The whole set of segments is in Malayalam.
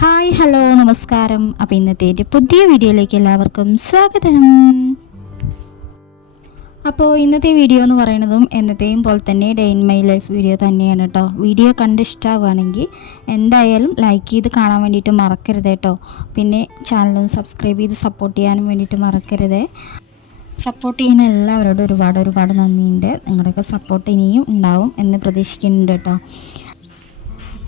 ഹായ് ഹലോ നമസ്കാരം. അപ്പോൾ ഇന്നത്തെ എന്റെ പുതിയ വീഡിയോയിലേക്ക് എല്ലാവർക്കും സ്വാഗതം. അപ്പോൾ ഇന്നത്തെ വീഡിയോ എന്ന് പറയുന്നതും എന്നത്തെയും പോലെ തന്നെ day in my life video തന്നെയാണ് കേട്ടോ വീഡിയോ കണ്ട് ഇഷ്ടമാവുകയാണെങ്കിൽ എന്തായാലും ലൈക്ക് ചെയ്ത് കാണാൻ വേണ്ടിയിട്ട് മറക്കരുത് കേട്ടോ പിന്നെ ചാനലും സബ്സ്ക്രൈബ് ചെയ്ത് സപ്പോർട്ട് ചെയ്യാനും വേണ്ടിയിട്ട് മറക്കരുത്. സപ്പോർട്ട് ചെയ്യുന്ന എല്ലാവരോടും ഒരുപാട് ഒരുപാട് നന്ദിയുണ്ട്. നിങ്ങളുടെയൊക്കെ സപ്പോർട്ട് ഇനിയും ഉണ്ടാവും എന്ന് പ്രതീക്ഷിക്കുന്നുണ്ട് കേട്ടോ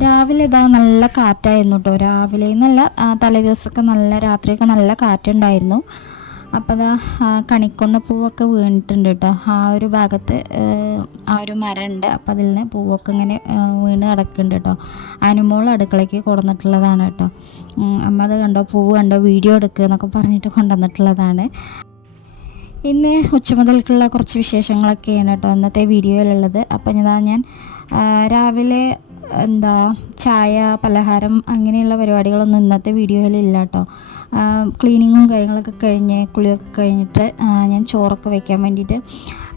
രാവിലെ ഇതാ നല്ല കാറ്റായിരുന്നു കേട്ടോ രാവിലെ നല്ല തലേദിവസമൊക്കെ നല്ല രാത്രിയൊക്കെ നല്ല കാറ്റുണ്ടായിരുന്നു. അപ്പോൾ അതാ കണിക്കൊന്ന പൂവൊക്കെ വീണിട്ടുണ്ട് കേട്ടോ ആ ഒരു ഭാഗത്ത് ആ ഒരു മരമുണ്ട് അപ്പോൾ അതിൽ നിന്ന് പൂവൊക്കെ ഇങ്ങനെ വീണ് കിടക്കുന്നുണ്ട് കേട്ടോ അനുമോൾ അടുക്കളയ്ക്ക് കൊടുന്നിട്ടുള്ളതാണ് കേട്ടോ അമ്മ അത് കണ്ടോ പൂവ് കണ്ടോ വീഡിയോ എടുക്കുക എന്നൊക്കെ പറഞ്ഞിട്ട് കൊണ്ടുവന്നിട്ടുള്ളതാണ്. ഇന്ന് ഉച്ച മുതൽക്കുള്ള കുറച്ച് വിശേഷങ്ങളൊക്കെയാണ് കേട്ടോ ഇന്നത്തെ വീഡിയോയിലുള്ളത്. അപ്പം ഇതാ ഞാൻ രാവിലെ എന്താ ചായ പലഹാരം അങ്ങനെയുള്ള പരിപാടികളൊന്നും ഇന്നത്തെ വീഡിയോയിൽ ഇല്ല കേട്ടോ ക്ലീനിങ്ങും കാര്യങ്ങളൊക്കെ കഴിഞ്ഞ് കുളിയൊക്കെ കഴിഞ്ഞിട്ട് ഞാൻ ചോറൊക്കെ വെക്കാൻ വേണ്ടിയിട്ട്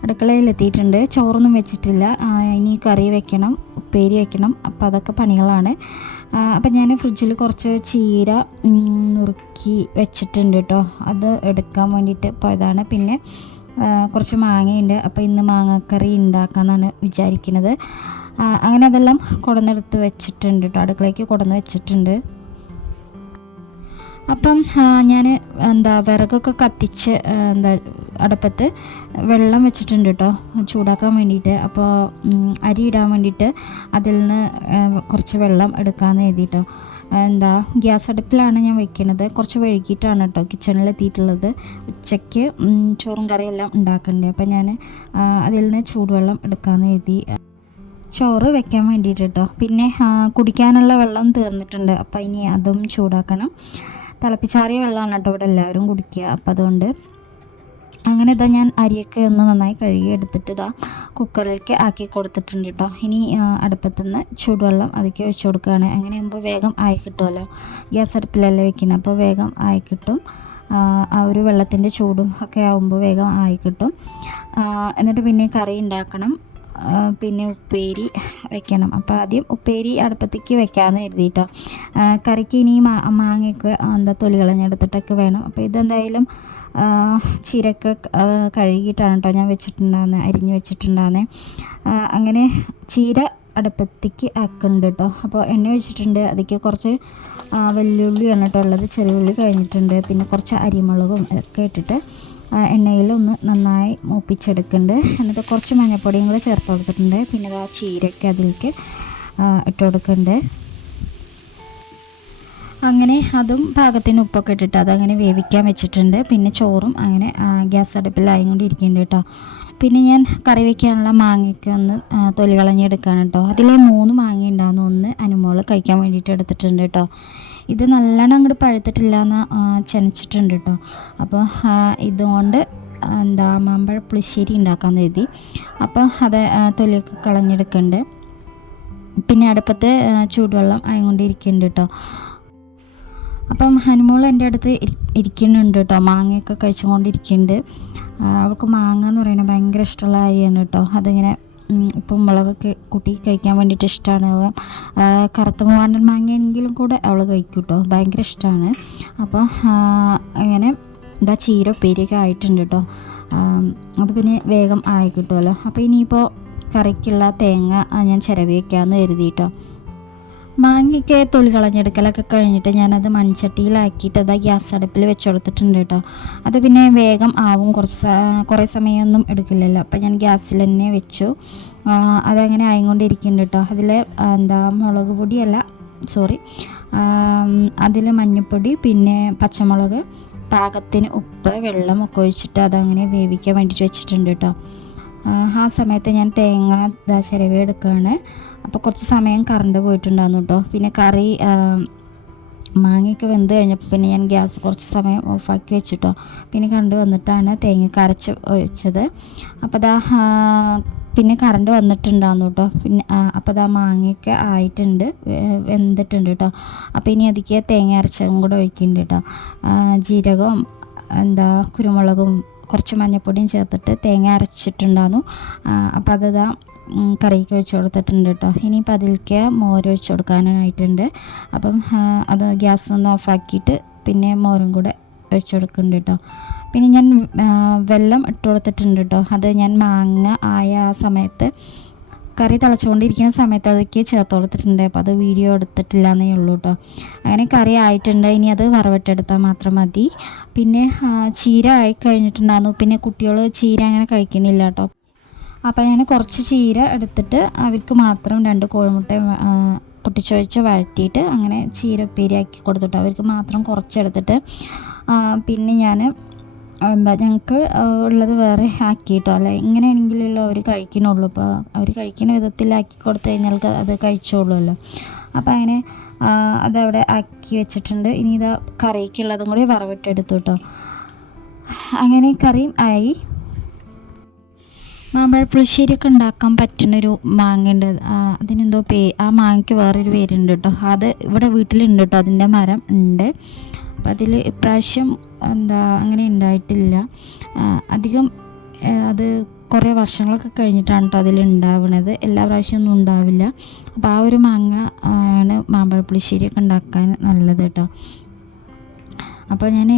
അടുക്കളയിൽ എത്തിയിട്ടുണ്ട്. ചോറൊന്നും വെച്ചിട്ടില്ല. ഇനി കറി വെക്കണം ഉപ്പേരി വെക്കണം. അപ്പോൾ അതൊക്കെ പണികളാണ്. അപ്പം ഞാൻ ഫ്രിഡ്ജിൽ കുറച്ച് ചീര നുറുക്കി വെച്ചിട്ടുണ്ട് കേട്ടോ അത് എടുക്കാൻ വേണ്ടിയിട്ട് പോയതാണ്. പിന്നെ കുറച്ച് മാങ്ങയുണ്ട്. അപ്പോൾ ഇന്ന് മാങ്ങക്കറി ഉണ്ടാക്കാമെന്നാണ് വിചാരിക്കുന്നത് അങ്ങനെ അതെല്ലാം കുടന്നെടുത്ത് വെച്ചിട്ടുണ്ട് കേട്ടോ അടുക്കളയ്ക്ക് കുടന്ന് വെച്ചിട്ടുണ്ട്. അപ്പം ഞാൻ എന്താ വിറകൊക്കെ കത്തിച്ച് എന്താ അടുപ്പത്ത് വെള്ളം വെച്ചിട്ടുണ്ട് കേട്ടോ ചൂടാക്കാൻ വേണ്ടിയിട്ട്. അപ്പോൾ അരി ഇടാൻ വേണ്ടിയിട്ട് അതിൽ നിന്ന് കുറച്ച് വെള്ളം എടുക്കാമെന്ന് എഴുതിയിട്ടോ എന്താ ഗ്യാസ് അടുപ്പിലാണ് ഞാൻ വെക്കുന്നത് കുറച്ച് വഴുകിയിട്ടാണ് കേട്ടോ കിച്ചണിൽ എത്തിയിട്ടുള്ളത്. ഉച്ചയ്ക്ക് ചോറും കറിയെല്ലാം ഉണ്ടാക്കണ്ടേ. അപ്പം ഞാൻ അതിൽ നിന്ന് ചൂടുവെള്ളം എടുക്കാമെന്ന് എഴുതി ചോറ് വെക്കാൻ വേണ്ടിയിട്ട് കേട്ടോ പിന്നെ കുടിക്കാനുള്ള വെള്ളം തീർന്നിട്ടുണ്ട്. അപ്പോൾ ഇനി അതും ചൂടാക്കണം. തിളപ്പിച്ചാറിയ വെള്ളമാണ് കേട്ടോ ഇവിടെ എല്ലാവരും കുടിക്കുക. അപ്പം അതുകൊണ്ട് അങ്ങനെ ഇതാ ഞാൻ അരിയൊക്കെ ഒന്ന് നന്നായി കഴുകി എടുത്തിട്ട് ഇതാ കുക്കറിലേക്ക് ആക്കി കൊടുത്തിട്ടുണ്ട് കേട്ടോ ഇനി അടുപ്പത്തുനിന്ന് ചൂടുവെള്ളം അതൊക്കെ വെച്ച് കൊടുക്കുകയാണ്. അങ്ങനെ ആകുമ്പോൾ വേഗം ആയി കിട്ടുമല്ലോ ഗ്യാസ് അടുപ്പിലല്ലേ വെക്കുന്നത് അപ്പോൾ വേഗം ആയി കിട്ടും. ആ, ഒരു വെള്ളത്തിന്റെ ചൂടും ഒക്കെ ആകുമ്പോൾ വേഗം ആയി കിട്ടും. എന്നിട്ട് പിന്നെ കറി ഉണ്ടാക്കണം. പിന്നെ ഉപ്പേരി വെക്കണം. അപ്പോൾ ആദ്യം ഉപ്പേരി അടുപ്പത്തേക്ക് വെക്കാമെന്ന് കരുതിയിട്ടോ കറിക്ക് ഇനി മാ മാങ്ങയൊക്കെ എന്താ തൊലി കളഞ്ഞെടുത്തിട്ടൊക്കെ വേണം. അപ്പോൾ ഇതെന്തായാലും ചിരക്ക കഴുകിയിട്ടാണ് കേട്ടോ ഞാൻ വെച്ചിട്ടുണ്ടാകുന്നത് അരിഞ്ഞ് വെച്ചിട്ടുണ്ടാകുന്നത് അങ്ങനെ ചീര അടുപ്പത്തേക്ക് ആക്കുന്നുണ്ട് കേട്ടോ അപ്പോൾ എണ്ണ വെച്ചിട്ടുണ്ട് അതിലേക്ക് കുറച്ച് വെല്ലുള്ളി കേട്ടോ ചെറിയ ഉള്ളി കഴിഞ്ഞിട്ടുണ്ട്. പിന്നെ കുറച്ച് അരിമുളകും ഒക്കെ ഇട്ടിട്ട് എണ്ണയിലൊന്ന് നന്നായി മൂപ്പിച്ചെടുക്കുന്നുണ്ട് എന്നിട്ട് കുറച്ച് മഞ്ഞപ്പൊടിയും കൂടെ ചേർത്ത് കൊടുത്തിട്ടുണ്ട്. പിന്നെ ആ ചീരയൊക്കെ അതിലേക്ക് ഇട്ട് കൊടുക്കുന്നുണ്ട് അങ്ങനെ അതും പാകത്തിന് ഉപ്പൊക്കെ ഇട്ടിട്ട് അതങ്ങനെ വേവിക്കാൻ വെച്ചിട്ടുണ്ട്. പിന്നെ ചോറും അങ്ങനെ ഗ്യാസ് അടുപ്പിലായും കൊണ്ട് ഇരിക്കുന്നുണ്ട് കേട്ടോ പിന്നെ ഞാൻ കറി വയ്ക്കാനുള്ള മാങ്ങയ്ക്ക് ഒന്ന് തൊലി കളഞ്ഞെടുക്കാണ് കേട്ടോ അതിലെ മൂന്ന് മാങ്ങ ഉണ്ടാകുന്നു ഒന്ന് അനുമോൾ കഴിക്കാൻ വേണ്ടിയിട്ട് എടുത്തിട്ടുണ്ട് കേട്ടോ ഇത് നല്ലോണം അങ്ങോട്ട് പഴുത്തിട്ടില്ല എന്ന് ചെനച്ചിട്ടുണ്ട് കേട്ടോ അപ്പോൾ ഇതുകൊണ്ട് എന്താ മാമ്പഴ പുളിശ്ശേരി ഉണ്ടാക്കാൻ എഴുതി അപ്പോൾ അത് തൊലിയൊക്കെ കളഞ്ഞെടുക്കുന്നുണ്ട് പിന്നെ അടുപ്പത്ത് ചൂടുവെള്ളം ആയതുകൊണ്ടിരിക്കുന്നുണ്ട് കേട്ടോ അപ്പം ഹനുമോൾ എന്റെ അടുത്ത് ഇരിക്കുന്നുണ്ട് കേട്ടോ. മാങ്ങയൊക്കെ കഴിച്ചുകൊണ്ടിരിക്കുന്നുണ്ട്. അവൾക്ക് മാങ്ങ എന്ന് പറയുന്നത് ഭയങ്കര ഇഷ്ടമുള്ള കാര്യമാണ് കേട്ടോ. അതിങ്ങനെ ഉപ്പും മുളകൊക്കെ കൂട്ടി കഴിക്കാൻ വേണ്ടിയിട്ട് ഇഷ്ടമാണ്. അവൾ കറുത്ത മൂവാണ്ടൻ മാങ്ങയാണെങ്കിലും കൂടെ അവൾ കഴിക്കും കേട്ടോ. ഭയങ്കര ഇഷ്ടമാണ്. അപ്പോൾ അങ്ങനെ ഇതാ ചീര ഉപ്പേരിയൊക്കെ ആയിട്ടുണ്ട് കേട്ടോ. അത് പിന്നെ വേഗം ആയി കിട്ടുമല്ലോ. അപ്പോൾ ഇനിയിപ്പോൾ കറിക്കുള്ള തേങ്ങ ഞാൻ ചിരവി വയ്ക്കാമെന്ന് കരുതി കേട്ടോ. മാങ്ങയ്ക്ക് തൊലി കളഞ്ഞെടുക്കലൊക്കെ കഴിഞ്ഞിട്ട് ഞാനത് മൺചട്ടിയിലാക്കിയിട്ട് അത് ഗ്യാസ് അടുപ്പിൽ വെച്ച് കൊടുത്തിട്ടുണ്ട് കേട്ടോ. അത് പിന്നെ വേഗം ആവും. കുറച്ച് കുറേ സമയമൊന്നും എടുക്കില്ലല്ലോ. അപ്പോൾ ഞാൻ ഗ്യാസിൽ തന്നെ വെച്ചു. അതങ്ങനെ ആയിക്കൊണ്ടിരിക്കുന്നുണ്ട് കേട്ടോ. അതിൽ എന്താ മുളക് പൊടിയല്ല സോറി അതിൽ മഞ്ഞൾപ്പൊടി പിന്നെ പച്ചമുളക് പാകത്തിന് ഉപ്പ് വെള്ളം ഒക്കെ ഒഴിച്ചിട്ട് അതങ്ങനെ വേവിക്കാൻ വേണ്ടിയിട്ട് വെച്ചിട്ടുണ്ട് കേട്ടോ. ആ, സമയത്ത് ഞാൻ തേങ്ങ ദശരവി എടുക്കുകയാണ് അപ്പോൾ കുറച്ച് സമയം കറണ്ട് പോയിട്ടുണ്ടായിരുന്നു കേട്ടോ പിന്നെ കറി മാങ്ങയൊക്കെ വെന്ത് കഴിഞ്ഞപ്പോൾ പിന്നെ ഞാൻ ഗ്യാസ് കുറച്ച് സമയം ഓഫാക്കി വെച്ചിട്ടോ പിന്നെ കണ്ട് വന്നിട്ടാണ് തേങ്ങ കരച്ച് ഒഴിച്ചത്. അപ്പോൾ ദാ പിന്നെ കറണ്ട് വന്നിട്ടുണ്ടായിരുന്നു കേട്ടോ പിന്നെ അപ്പോൾ ദാ മാങ്ങയൊക്കെ ആയിട്ടുണ്ട് വെന്തിട്ടുണ്ട് കേട്ടോ അപ്പോൾ ഇനി അതിക്ക് തേങ്ങ അരച്ചതും കൂടെ ഒഴിക്കുന്നുണ്ട് കേട്ടോ ജീരകം ജീരകവും എന്താ കുരുമുളകും കുറച്ച് മഞ്ഞൾപ്പൊടിയും ചേർത്തിട്ട് തേങ്ങ അരച്ചിട്ടുണ്ടായിരുന്നു അപ്പോൾ അത് ദാ ഉം, കറിക്ക് ഒഴിച്ച് കൊടുത്തിട്ടുണ്ട് കേട്ടോ ഇനിയിപ്പോൾ അതിലേക്ക് മോര് ഒഴിച്ച് കൊടുക്കാനായിട്ടുണ്ട്. അപ്പം അത് ഗ്യാസ് ഒന്ന് ഓഫാക്കിയിട്ട് പിന്നെ മോരും കൂടെ ഒഴിച്ച് കൊടുക്കുന്നുണ്ട് കേട്ടോ പിന്നെ ഞാൻ വെള്ളം ഇട്ട് കൊടുത്തിട്ടുണ്ട് കേട്ടോ അത് ഞാൻ മാങ്ങ ആയ ആ സമയത്ത് കറി തിളച്ചുകൊണ്ടിരിക്കുന്ന സമയത്ത് അതൊക്കെ ചേർത്ത് കൊടുത്തിട്ടുണ്ട്. അപ്പോൾ അത് വീഡിയോ എടുത്തിട്ടില്ല എന്നേ ഉള്ളൂ കേട്ടോ അങ്ങനെ കറി ആയിട്ടുണ്ട്. ഇനി അത് വറവിട്ടെടുത്താൽ മാത്രം മതി. പിന്നെ ചീര ആയി കഴിഞ്ഞിട്ടുണ്ടായിരുന്നു പിന്നെ കുട്ടികൾ ചീര അങ്ങനെ കഴിക്കണില്ല കേട്ടോ അപ്പോൾ ഞാൻ കുറച്ച് ചീര എടുത്തിട്ട് അവർക്ക് മാത്രം രണ്ട് കോഴിമുട്ട പൊട്ടിച്ചൊഴിച്ച് വഴറ്റിയിട്ട് അങ്ങനെ ചീര ഉപ്പേരിയാക്കി കൊടുത്തിട്ട്. അവർക്ക് മാത്രം കുറച്ചെടുത്തിട്ട് പിന്നെ ഞാൻ എന്താ ഞങ്ങൾക്ക് ഉള്ളത് വേറെ ആക്കിയിട്ടോ? അല്ല ഇങ്ങനെയാണെങ്കിലല്ലോ അവർ കഴിക്കണുള്ളൂ. അപ്പോൾ അവർ കഴിക്കുന്ന വിധത്തിലാക്കി കൊടുത്തു കഴിഞ്ഞാൽ അത് കഴിച്ചോളുമല്ലോ. അപ്പോൾ അങ്ങനെ അതവിടെ ആക്കി വെച്ചിട്ടുണ്ട്. ഇനി ഇതാ കറിക്കുള്ളതും കൂടി വറവിട്ടെടുത്തു കേട്ടോ അങ്ങനെ കറിയും ആയി. മാമ്പഴ പുളിശ്ശേരിയൊക്കെ ഉണ്ടാക്കാൻ പറ്റുന്നൊരു മാങ്ങ ഉണ്ട് ആ, അതിനെന്തോ പേ ആ മാങ്ങയ്ക്ക് വേറൊരു പേരുണ്ട് കേട്ടോ. അത് ഇവിടെ വീട്ടിലുണ്ട് കേട്ടോ. അതിന്റെ മരം ഉണ്ട്. അപ്പം അതിൽ ഇപ്രാവശ്യം എന്താ അങ്ങനെ ഉണ്ടായിട്ടില്ല. അധികം അത് കുറേ വർഷങ്ങളൊക്കെ കഴിഞ്ഞിട്ടാണ് കേട്ടോ അതിൽ ഉണ്ടാവുന്നത് എല്ലാ പ്രാവശ്യം ഒന്നും ഉണ്ടാവില്ല. അപ്പോൾ ആ ഒരു മാങ്ങ ആണ് മാമ്പഴപ്പുളിശ്ശേരിയൊക്കെ ഉണ്ടാക്കാൻ നല്ലത് കേട്ടോ അപ്പോൾ ഞാൻ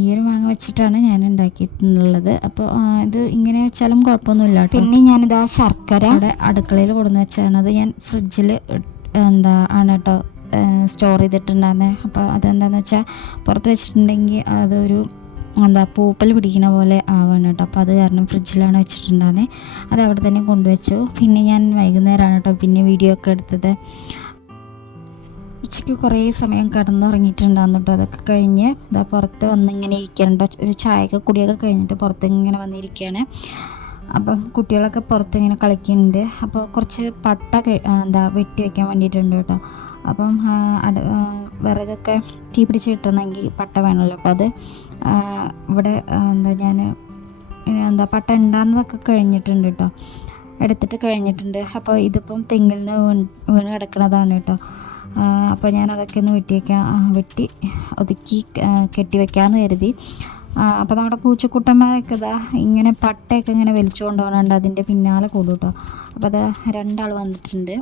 ഈ ഒരു മാങ്ങ വെച്ചിട്ടാണ് ഞാൻ ഉണ്ടാക്കിയിട്ടുള്ളത്. അപ്പോൾ ഇത് ഇങ്ങനെ വെച്ചാലും കുഴപ്പമൊന്നുമില്ല പിന്നെ ഞാനിത് ആ ശർക്കര. അവിടെ അടുക്കളയിൽ കൊടുന്ന് വെച്ചാണ്. അത് ഞാൻ ഫ്രിഡ്ജിൽ എന്താ ആണ് കേട്ടോ സ്റ്റോർ ചെയ്തിട്ടുണ്ടായിരുന്നത് അപ്പോൾ അതെന്താണെന്ന് വെച്ചാൽ പുറത്ത് വെച്ചിട്ടുണ്ടെങ്കിൽ അതൊരു എന്താ പൂപ്പൽ പിടിക്കുന്ന പോലെ ആവുകയാണ് കേട്ടോ അപ്പോൾ അത് കാരണം ഫ്രിഡ്ജിലാണ് വെച്ചിട്ടുണ്ടായിരുന്നത് അത് അവിടെ തന്നെ കൊണ്ടുവച്ചു. പിന്നെ ഞാൻ വൈകുന്നേരമാണ് കേട്ടോ പിന്നെ വീഡിയോ ഒക്കെ എടുത്തത്. ഉച്ചയ്ക്ക് കുറേ സമയം കിടന്നുറങ്ങിയിട്ടുണ്ടായിരുന്നു കേട്ടോ അതൊക്കെ കഴിഞ്ഞ് ഇതാ പുറത്ത് വന്നിങ്ങനെ കേട്ടോ ഒരു ചായയൊക്കെ കുടിയൊക്കെ കഴിഞ്ഞിട്ട് പുറത്ത് ഇങ്ങനെ വന്നിരിക്കുകയാണ് അപ്പം കുട്ടികളൊക്കെ പുറത്ത് ഇങ്ങനെ കളിക്കുന്നുണ്ട്. അപ്പോൾ കുറച്ച് പട്ട എന്താ വെട്ടി വെക്കാൻ വേണ്ടിയിട്ടുണ്ട് കേട്ടോ. അപ്പം അട വിറകൊക്കെ തീ പിടിച്ച് കിട്ടണമെങ്കിൽ പട്ട വേണമല്ലോ. അപ്പോൾ അത് ഇവിടെ എന്താ ഞാൻ എന്താ പട്ട ഉണ്ടാകുന്നതൊക്കെ കഴിഞ്ഞിട്ടുണ്ട് കേട്ടോ. എടുത്തിട്ട് കഴിഞ്ഞിട്ടുണ്ട്. അപ്പോൾ ഇതിപ്പം തെങ്ങിൽ നിന്ന് വീണ് കിടക്കുന്നതാണ് കേട്ടോ. അപ്പോൾ ഞാൻ അതൊക്കെ ഒന്ന് വെട്ടി വെക്കാൻ വെട്ടി ഒതുക്കി കെട്ടി വെക്കാമെന്ന് കരുതി. അപ്പോൾ നമ്മുടെ പൂച്ചക്കുട്ടന്മാരൊക്കെ ഇതാ ഇങ്ങനെ പട്ടയൊക്കെ ഇങ്ങനെ വലിച്ചു കൊണ്ടുപോകണുണ്ട് അതിന്റെ പിന്നാലെ കൂടും കേട്ടോ അപ്പോൾ അത് രണ്ടാൾ വന്നിട്ടുണ്ട്.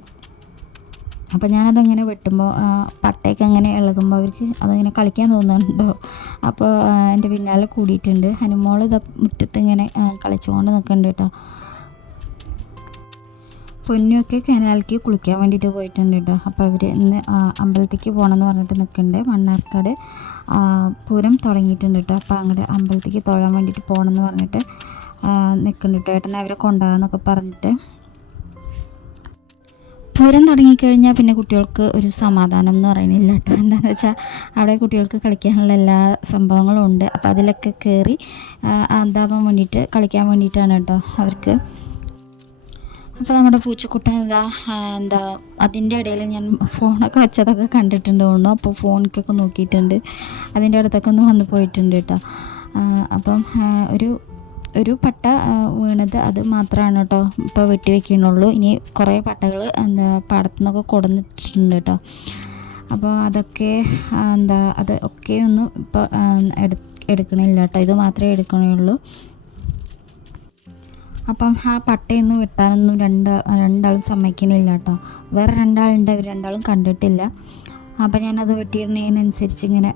അപ്പോൾ ഞാനതങ്ങനെ വെട്ടുമ്പോൾ പട്ടയൊക്കെ അങ്ങനെ ഇളകുമ്പോൾ അവർക്ക് അതങ്ങനെ കളിക്കാൻ തോന്നുന്നുണ്ടോ? അപ്പോൾ എന്റെ പിന്നാലെ കൂടിയിട്ടുണ്ട്. ഹനുമോൾ ഇതാ മുറ്റത്ത് ഇങ്ങനെ കളിച്ചുകൊണ്ട് നിൽക്കുന്നുണ്ട് കേട്ടോ പൊന്നുമൊക്കെ കനാലിലേക്ക് കുളിക്കാൻ വേണ്ടിയിട്ട് പോയിട്ടുണ്ട് കേട്ടോ അപ്പോൾ അവർ ഇന്ന് അമ്പലത്തേക്ക് പോകണം എന്ന് പറഞ്ഞിട്ട് നിൽക്കുന്നുണ്ട് മണ്ണാർക്കാട് പൂരം തുടങ്ങിയിട്ടുണ്ട് കേട്ടോ അപ്പോൾ അങ്ങോട്ട് അമ്പലത്തേക്ക് തൊഴാൻ വേണ്ടിയിട്ട് പോകണമെന്ന് പറഞ്ഞിട്ട് നിൽക്കുന്നുണ്ട് കേട്ടോ ഏട്ടനെ അവരെ കൊണ്ടുപോകാമെന്നൊക്കെ പറഞ്ഞിട്ട്. പൂരം തുടങ്ങിക്കഴിഞ്ഞാൽ പിന്നെ കുട്ടികൾക്ക് ഒരു സമാധാനം എന്ന് പറയണില്ല കേട്ടോ എന്താണെന്ന് വെച്ചാൽ അവിടെ കുട്ടികൾക്ക് കളിക്കാനുള്ള എല്ലാ സംഭവങ്ങളും ഉണ്ട്. അപ്പോൾ അതിലൊക്കെ കയറി അതാവാൻ വേണ്ടിയിട്ട് കളിക്കാൻ വേണ്ടിയിട്ടാണ് കേട്ടോ അവർക്ക് അപ്പോൾ നമ്മുടെ പൂച്ചക്കുട്ടൻ എന്താ എന്താ അതിന്റെ ഇടയിൽ ഞാൻ ഫോണൊക്കെ വെച്ചതൊക്കെ കണ്ടിട്ടുണ്ട് തോന്നുന്നു. അപ്പോൾ ഫോണിക്കൊക്കെ നോക്കിയിട്ടുണ്ട്. അതിന്റെ അടുത്തൊക്കെ ഒന്ന് വന്ന് പോയിട്ടുണ്ട് കേട്ടോ. അപ്പം ഒരു ഒരു പട്ട വീണത് അത് മാത്രമാണ് കേട്ടോ ഇപ്പോൾ വെട്ടി ഇനി കുറേ പട്ടകൾ എന്താ പാടത്തു നിന്നൊക്കെ കൊടുന്നിട്ടുണ്ട് കേട്ടോ. അപ്പോൾ അതൊക്കെ എന്താ അത് ഒക്കെ ഒന്നും ഇപ്പോൾ എടു എടുക്കണില്ല കേട്ടോ. ഇത് മാത്രമേ എടുക്കണുള്ളൂ. അപ്പം ആ പട്ടയൊന്നും വെട്ടാനൊന്നും രണ്ട് രണ്ടാളും സമ്മതിക്കണില്ല കേട്ടോ. വേറെ രണ്ടാളുണ്ട് അവർ രണ്ടാളും കണ്ടിട്ടില്ല. അപ്പം ഞാനത് വെട്ടിയിരുന്നതിനനുസരിച്ച് ഇങ്ങനെ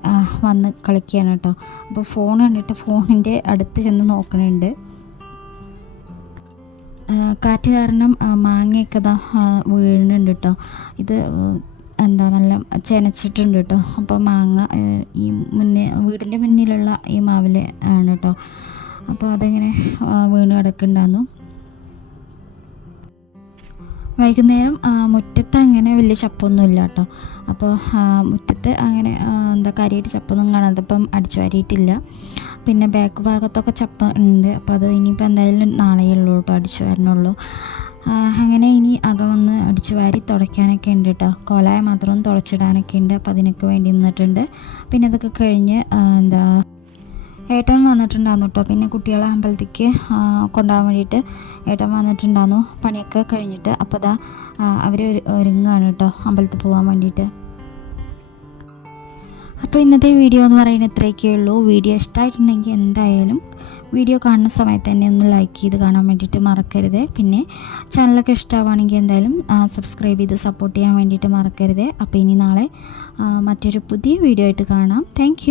വന്ന് കളിക്കുകയാണ് കേട്ടോ. അപ്പോൾ ഫോൺ കണ്ടിട്ട് ഫോണിന്റെ അടുത്ത് ചെന്ന് നോക്കണുണ്ട്. കാറ്റ് കാരണം മാങ്ങയൊക്കെ ഇതാ വീഴുന്നുണ്ട് കേട്ടോ. ഇത് എന്താ നല്ല ചെനച്ചിട്ടുണ്ട് കേട്ടോ. അപ്പോൾ മാങ്ങ ഈ മുന്നേ വീടിന്റെ മുന്നിലുള്ള ഈ മാവിലെ ആണ് കേട്ടോ. അപ്പോൾ അതിങ്ങനെ വീണ് കിടക്കുന്നുണ്ടായിരുന്നു. വൈകുന്നേരം മുറ്റത്ത് അങ്ങനെ വലിയ ചപ്പൊന്നുമില്ല കേട്ടോ. അപ്പോൾ മുറ്റത്ത് അങ്ങനെ എന്താ കരിയിട്ട് ചപ്പൊന്നും കാണാതെ ഇപ്പം അടിച്ചു വാരിയിട്ടില്ല. പിന്നെ ബാക്ക് ഭാഗത്തൊക്കെ ചപ്പ ഉണ്ട്. അപ്പോൾ അത് ഇനിയിപ്പോൾ എന്തായാലും നാളെയേ ഉള്ളൂ കേട്ടോ അടിച്ചു വരണുള്ളൂ അങ്ങനെ ഇനി അകം ഒന്ന് അടിച്ചു വാരി തുടയ്ക്കാനൊക്കെ ഉണ്ട് കേട്ടോ. കോലായ മാത്രം തുടച്ചിടാനൊക്കെ ഉണ്ട്. അപ്പോൾ അതിനൊക്കെ വേണ്ടി നിന്നിട്ടുണ്ട്. പിന്നെ അതൊക്കെ കഴിഞ്ഞ് എന്താ ഏട്ടൻ വന്നിട്ടുണ്ടായിരുന്നു കേട്ടോ പിന്നെ കുട്ടികളെ അമ്പലത്തേക്ക് കൊണ്ടുപോകാൻ വേണ്ടിയിട്ട് ഏട്ടൻ വന്നിട്ടുണ്ടായിരുന്നു. പണിയൊക്കെ കഴിഞ്ഞിട്ട് അപ്പോൾ ദാ അവർ ഒരുങ്ങാണ് കേട്ടോ അമ്പലത്തിൽ പോകാൻ വേണ്ടിയിട്ട്. അപ്പോൾ ഇന്നത്തെ വീഡിയോ എന്ന് പറയുന്നത് ഇത്രയൊക്കെ ഉള്ളൂ. വീഡിയോ ഇഷ്ടമായിട്ടുണ്ടെങ്കിൽ എന്തായാലും വീഡിയോ കാണുന്ന സമയത്ത് തന്നെ ഒന്ന് ലൈക്ക് ചെയ്ത് കാണാൻ വേണ്ടിയിട്ട് മറക്കരുത്. പിന്നെ ചാനലൊക്കെ ഇഷ്ടമാവുകയാണെങ്കിൽ എന്തായാലും സബ്സ്ക്രൈബ് ചെയ്ത് സപ്പോർട്ട് ചെയ്യാൻ വേണ്ടിയിട്ട് മറക്കരുത്. അപ്പോൾ ഇനി നാളെ മറ്റൊരു പുതിയ വീഡിയോ ആയിട്ട് കാണാം. താങ്ക്